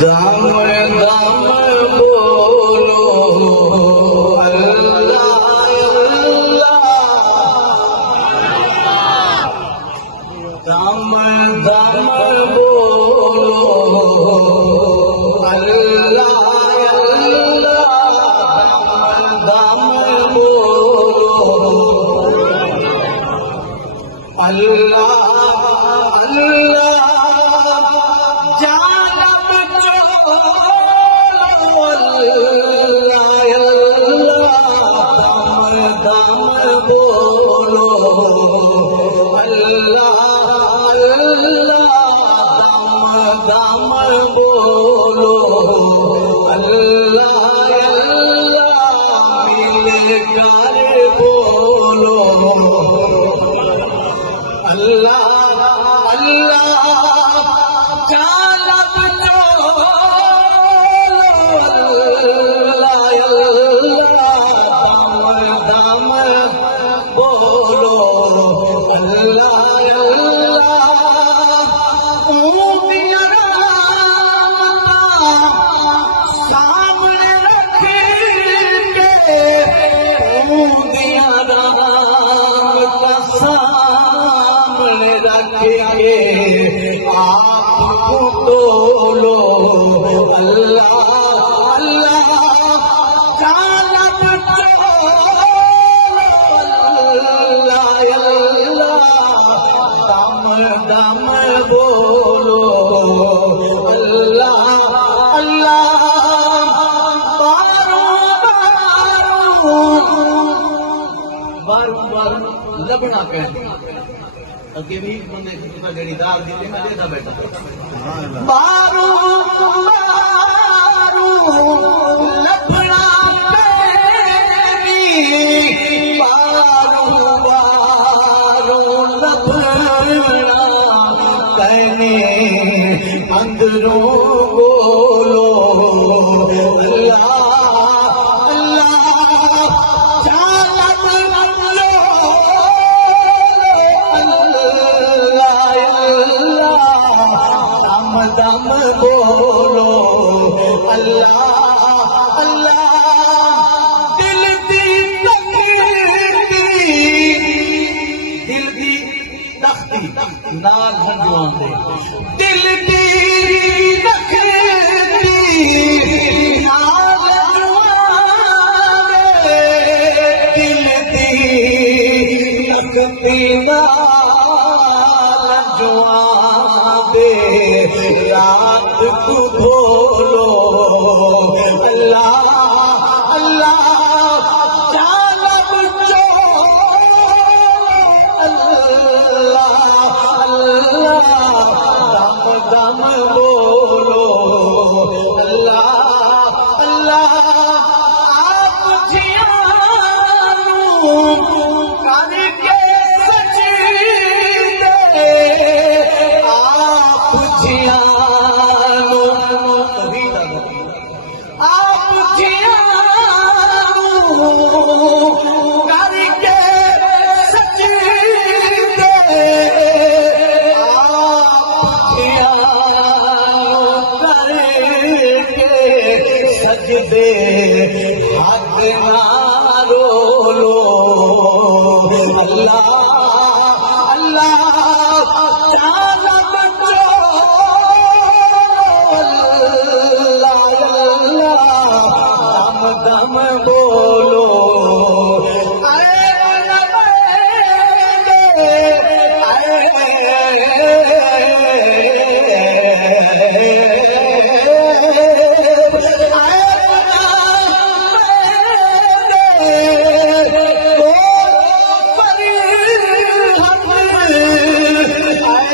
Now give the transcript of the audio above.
दाम दाम बोलो अल्लाह अल्लाह। दाम दाम बोलो अल्लाह अल्लाह। दाम बोलो अल्लाह अल्लाह। दाम बोलो अल्लाह अल्लाह। दाम बोलो अल्लाह अल्लाह। मिलकर बोलो अल्लाह अल्लाह। जालब दाम बोलो अल्लाह अल्लाह। सामने रख के का सामने रख के आपको तोलो अल्लाह अल्लाह। दाम बोलो अल्लाह अल्लाह। बार लबना पे अगे भी बंदे जेड़ी दाल दी मैं देता बैठा बारू लबना पे अंदरों बोलो अल्लाह अल्लाह। जालब लो अल्लाह अल्लाह। दाम दाम बोलो अल्लाह अल्लाह। दिल दी तख्ती नाल हंजुआं दे दिल दी तख्ती नाल हंजुआं दे। दिल दी तख्ती नाल हंजुआं दे। रात को बोलो अल्लाह अल्लाह। दाम बोलो अल्लाह अल्लाह। आप जियानू करके सजदे आप जियानू आप जियानू करके सजदे हद ना रोलो अल्लाह अल्लाह।